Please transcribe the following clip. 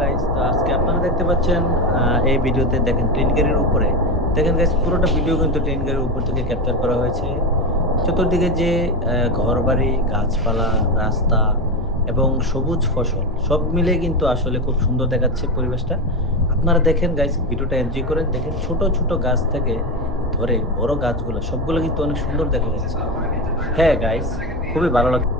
Guys, তো আজকে আপনারা দেখতে পাচ্ছেন এই ভিডিওতে দেখেন ট্রেন গাড়ির উপরে। দেখেন গাইস, পুরোটা ভিডিও কিন্তু ট্রেন গাড়ির উপর থেকে ক্যাপচার করা হয়েছে। চতুর্দিকে যে ঘরবাড়ি, গাছপালা, রাস্তা এবং সবুজ ফসল সব মিলে কিন্তু আসলে খুব সুন্দর দেখাচ্ছে পরিবেশটা। আপনারা দেখেন গাইস, ভিডিওটা এনজয় করেন। দেখেন ছোট ছোট গাছ থেকে ধরে বড় গাছগুলো সবগুলো কিন্তু অনেক সুন্দর দেখা যাচ্ছে। হ্যাঁ গাইস, খুবই ভালো লাগছে।